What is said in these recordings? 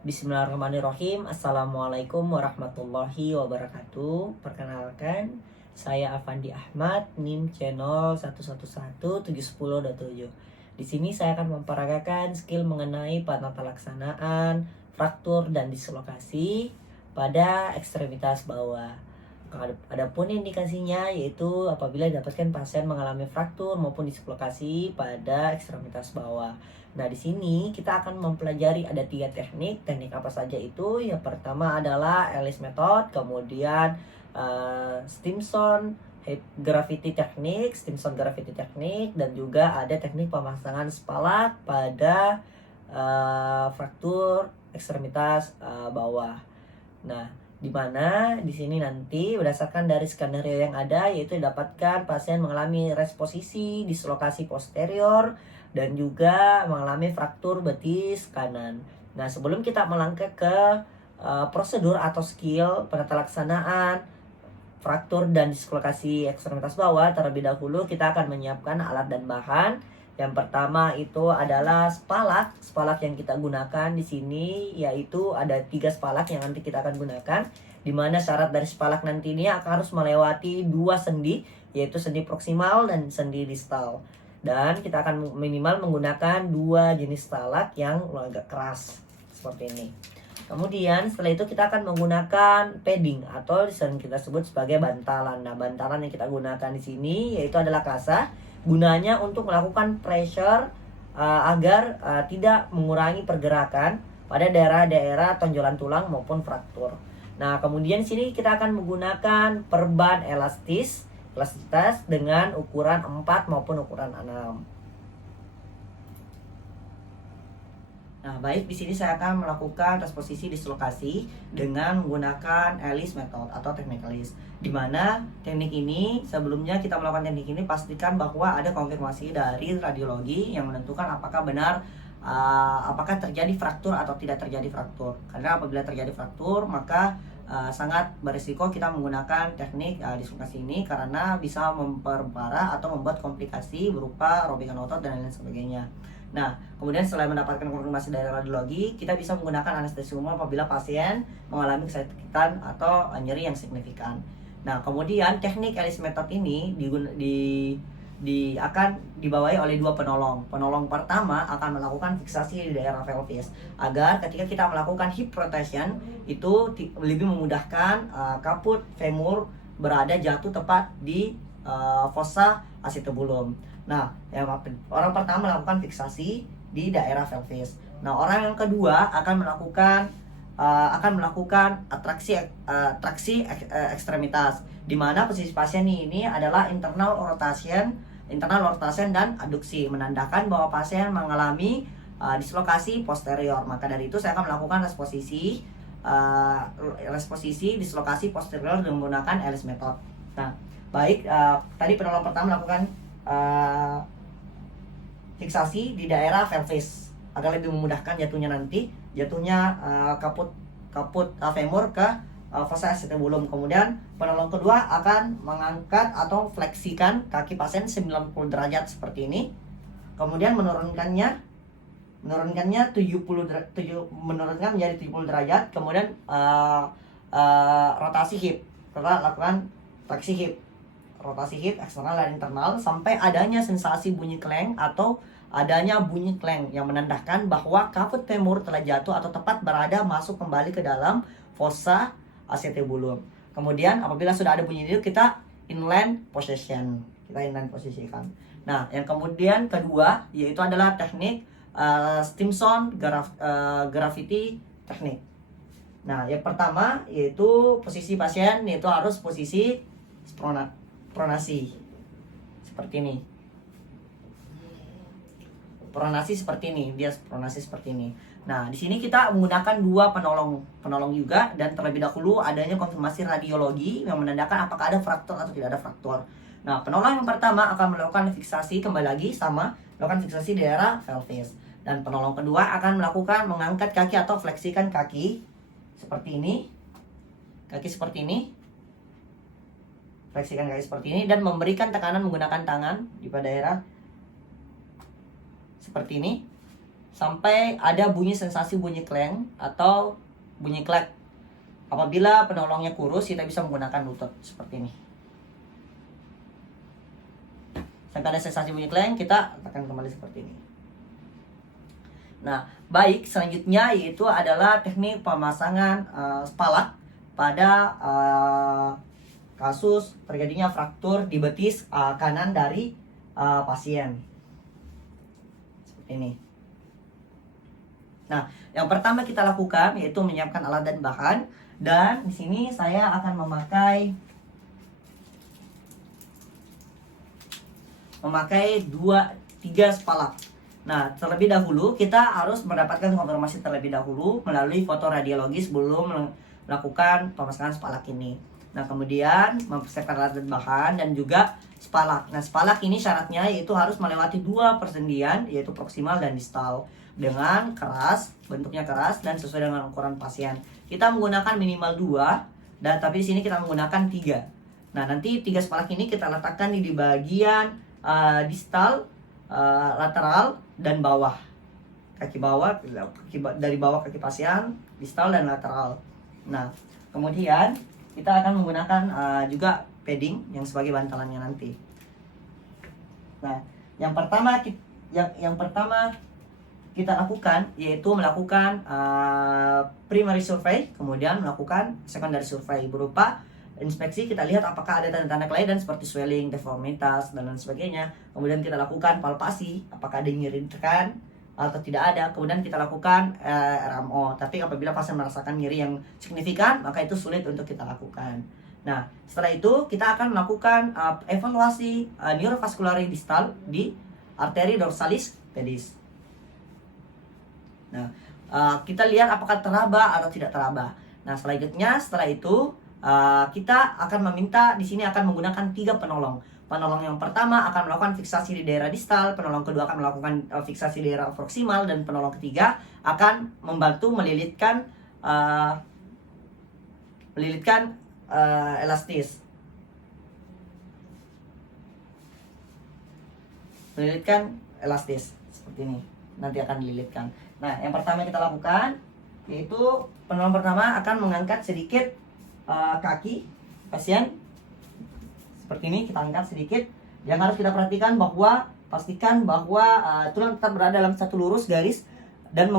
Bismillahirrahmanirrahim. Assalamualaikum warahmatullahi wabarakatuh. Perkenalkan, saya Afandi Ahmad, NIM channel 1117710.7. Di sini saya akan memperagakan skill mengenai penata laksanaan, fraktur dan dislokasi pada ekstremitas bawah. Adapun indikasinya yaitu apabila didapatkan pasien mengalami fraktur maupun dislokasi pada ekstremitas bawah. Nah, di sini kita akan mempelajari ada 3 teknik. Teknik apa saja itu? Yang pertama adalah Ellis method, kemudian Stimson gravity technique, dan juga ada teknik pemasangan spalak pada fraktur ekstremitas bawah. Nah, di mana di sini nanti berdasarkan dari skenario yang ada yaitu didapatkan pasien mengalami resposisi dislokasi posterior dan juga mengalami fraktur betis kanan. Nah, sebelum kita melangkah ke prosedur atau skill penata laksanaan fraktur dan dislokasi ekstremitas bawah, terlebih dahulu kita akan menyiapkan alat dan bahan. Yang pertama itu adalah spalak. Spalak yang kita gunakan di sini yaitu ada 3 spalak yang nanti kita akan gunakan. Di mana syarat dari spalak nanti ini akan harus melewati 2 sendi, yaitu sendi proksimal dan sendi distal. Dan kita akan minimal menggunakan 2 jenis spalak yang agak keras seperti ini. Kemudian setelah itu kita akan menggunakan padding atau sering kita sebut sebagai bantalan. Nah, bantalan yang kita gunakan di sini yaitu adalah kasa. Gunanya untuk melakukan pressure agar tidak mengurangi pergerakan pada daerah-daerah tonjolan tulang maupun fraktur. Nah, kemudian sini kita akan menggunakan perban elastisitas dengan ukuran 4 maupun ukuran 6. Nah, baik, di sini saya akan melakukan transposisi dislokasi dengan menggunakan Ellis method atau teknik Ellis. Di mana teknik ini sebelumnya kita melakukan teknik ini pastikan bahwa ada konfirmasi dari radiologi yang menentukan apakah benar apakah terjadi fraktur atau tidak terjadi fraktur. Karena apabila terjadi fraktur maka sangat berisiko kita menggunakan teknik dislokasi ini karena bisa memperparah atau membuat komplikasi berupa robekan otot dan lain sebagainya. Nah, kemudian setelah mendapatkan konfirmasi dari radiologi, kita bisa menggunakan anestesi umum apabila pasien mengalami kesakitan atau nyeri yang signifikan. Nah, kemudian teknik Ellis method ini akan dibawahi oleh 2 penolong. Penolong pertama akan melakukan fiksasi di daerah pelvis agar ketika kita melakukan hip rotation itu lebih memudahkan kaput femur berada jatuh tepat di fossa acetabulum. Nah, orang pertama melakukan fiksasi di daerah pelvis. Nah, orang yang kedua akan melakukan traksi ekstremitas, di mana posisi pasien ini adalah internal rotation dan adduksi, menandakan bahwa pasien mengalami dislokasi posterior. Maka dari itu saya akan melakukan resposisi dislokasi posterior dengan menggunakan Ellis method. Nah, baik, tadi penolong pertama melakukan fiksasi di daerah pelvis agar lebih memudahkan jatuhnya kaput femur ke fossa acetabulum. Kemudian penolong kedua akan mengangkat atau fleksikan kaki pasien 90 derajat seperti ini. Kemudian menurunkannya menjadi 70 derajat. Kemudian rotasi hip. Kita lakukan traksi hip, rotasi hip eksternal dan internal sampai adanya sensasi bunyi kleng atau adanya bunyi kleng yang menandakan bahwa kaput femur telah jatuh atau tepat berada masuk kembali ke dalam fossa acetabulum. Kemudian apabila sudah ada bunyi itu kita inline position. Nah, yang kemudian kedua yaitu adalah teknik Stimson gravity technique. Nah, yang pertama yaitu posisi pasien yaitu harus posisi pronasi seperti ini. Pronasi seperti ini. Nah, di sini kita menggunakan 2 penolong juga, dan terlebih dahulu adanya konfirmasi radiologi yang menandakan apakah ada fraktur atau tidak ada fraktur. Nah, penolong yang pertama akan melakukan fiksasi melakukan fiksasi di daerah pelvis. Dan penolong kedua akan mengangkat kaki atau fleksikan kaki seperti ini. Fleksikan kaki seperti ini dan memberikan tekanan menggunakan tangan di pada daerah seperti ini. sampai ada sensasi bunyi kleng atau bunyi klek. Apabila penolongnya kurus, kita bisa menggunakan lutut seperti ini. Sampai ada sensasi bunyi kleng, kita tekan kembali seperti ini. Nah, baik, selanjutnya yaitu adalah teknik pemasangan spalak pada kasus terjadinya fraktur di betis kanan dari pasien. Seperti ini. Nah, yang pertama kita lakukan yaitu menyiapkan alat dan bahan, dan di sini saya akan memakai 2-3 spalak. Nah, terlebih dahulu kita harus mendapatkan konfirmasi terlebih dahulu melalui foto radiologi sebelum melakukan pemasangan spalak ini. Nah, kemudian mempersiapkan alat dan bahan dan juga spalak. Nah, spalak ini syaratnya yaitu harus melewati 2 persendian, yaitu proksimal dan distal, dengan keras, bentuknya keras dan sesuai dengan ukuran pasien. Kita menggunakan minimal 2, dan tapi di sini kita menggunakan 3. Nah, nanti 3 spalak ini kita letakkan di bagian distal, lateral dan bawah. Kaki bawah, dari bawah kaki pasien, distal dan lateral. Nah, kemudian kita akan menggunakan juga padding yang sebagai bantalannya nanti. Nah, yang pertama kita lakukan yaitu melakukan primary survey, kemudian melakukan secondary survey berupa inspeksi. Kita lihat apakah ada tanda-tanda kelainan seperti swelling, deformitas, dan lain sebagainya. Kemudian kita lakukan palpasi, apakah ada nyeri tekan atau tidak ada. Kemudian kita lakukan RMO. Tapi apabila pasien merasakan nyeri yang signifikan, maka itu sulit untuk kita lakukan. Nah, setelah itu kita akan melakukan evaluasi neurovaskular distal di arteri dorsalis pedis. Nah, kita lihat apakah teraba atau tidak teraba. Nah, selanjutnya setelah itu kita akan meminta, di sini akan menggunakan 3 penolong. Penolong yang pertama akan melakukan fiksasi di daerah distal, penolong kedua akan melakukan fiksasi di daerah proksimal, dan penolong ketiga akan membantu melilitkan elastis. Melilitkan elastis seperti ini. Nanti akan dililitkan. Nah, yang pertama kita lakukan yaitu penolong pertama akan mengangkat sedikit kaki pasien seperti ini. Kita angkat sedikit. Yang harus kita perhatikan bahwa pastikan bahwa tulang tetap berada dalam satu lurus garis dan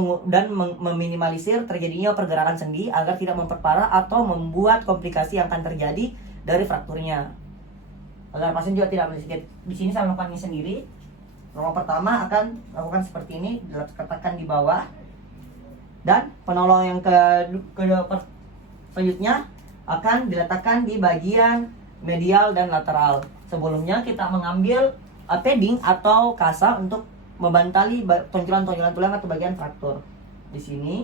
meminimalisir terjadinya pergerakan sendi agar tidak memperparah atau membuat komplikasi yang akan terjadi dari frakturnya, agar pasien juga tidak sedikit. Di sini saya melakukan ini sendiri. Penolong pertama akan lakukan seperti ini, diletakkan di bawah, dan penolong yang selanjutnya akan diletakkan di bagian medial dan lateral. Sebelumnya kita mengambil padding atau kasa untuk membantali tonjolan-tonjolan tulang atau bagian fraktur. Di sini.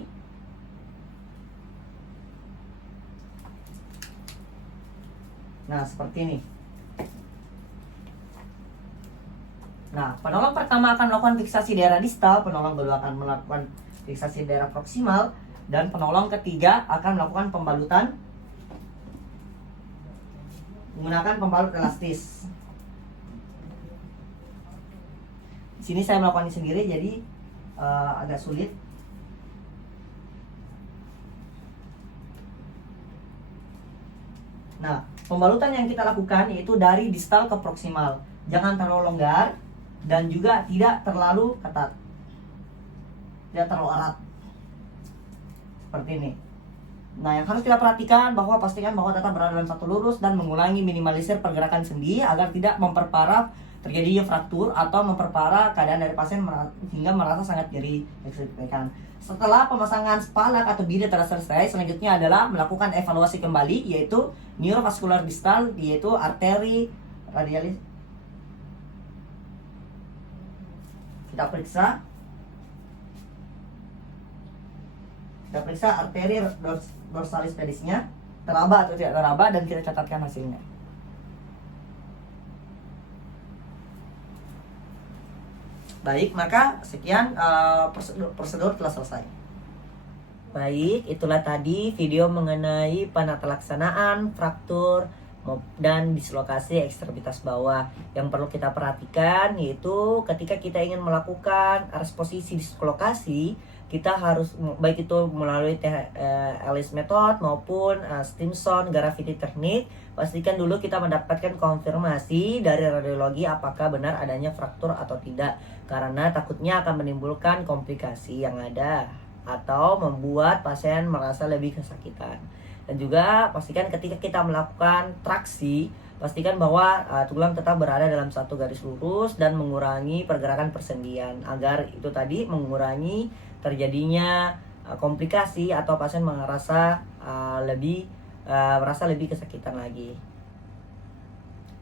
Nah, seperti ini. Nah, penolong pertama akan melakukan fiksasi daerah distal, penolong kedua akan melakukan fiksasi daerah proksimal, dan penolong ketiga akan melakukan pembalutan menggunakan pembalut elastis. Di sini saya melakukan ini sendiri, jadi agak sulit. Nah, pembalutan yang kita lakukan yaitu dari distal ke proksimal. Jangan terlalu longgar dan juga tidak terlalu ketat, tidak terlalu erat seperti ini. Nah, yang harus kita perhatikan bahwa pastikan bahwa tetap berada dalam satu lurus dan mengulangi minimalisir pergerakan sendi agar tidak memperparah terjadinya fraktur atau memperparah keadaan dari pasien hingga merasa sangat nyeri. Setelah pemasangan spalak atau bida telah selesai, selanjutnya adalah melakukan evaluasi kembali yaitu neurovaskular distal, yaitu arteri radialis. Kita periksa arteri dorsalis pedisnya, teraba atau tidak teraba, dan kita catatkan hasilnya. Baik, maka sekian prosedur telah selesai. Baik, itulah tadi video mengenai penata laksanaan fraktur dan dislokasi ekstremitas bawah. Yang perlu kita perhatikan yaitu ketika kita ingin melakukan resposisi dislokasi, kita harus baik itu melalui Ellis method maupun Stimson gravity technique, pastikan dulu kita mendapatkan konfirmasi dari radiologi apakah benar adanya fraktur atau tidak, karena takutnya akan menimbulkan komplikasi yang ada atau membuat pasien merasa lebih kesakitan. Dan juga pastikan ketika kita melakukan traksi, pastikan bahwa tulang tetap berada dalam satu garis lurus dan mengurangi pergerakan persendian agar itu tadi mengurangi terjadinya komplikasi atau pasien merasa lebih kesakitan lagi.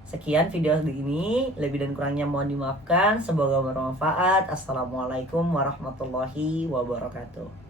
Sekian video ini, lebih dan kurangnya mohon dimaafkan. Semoga bermanfaat. Assalamualaikum warahmatullahi wabarakatuh.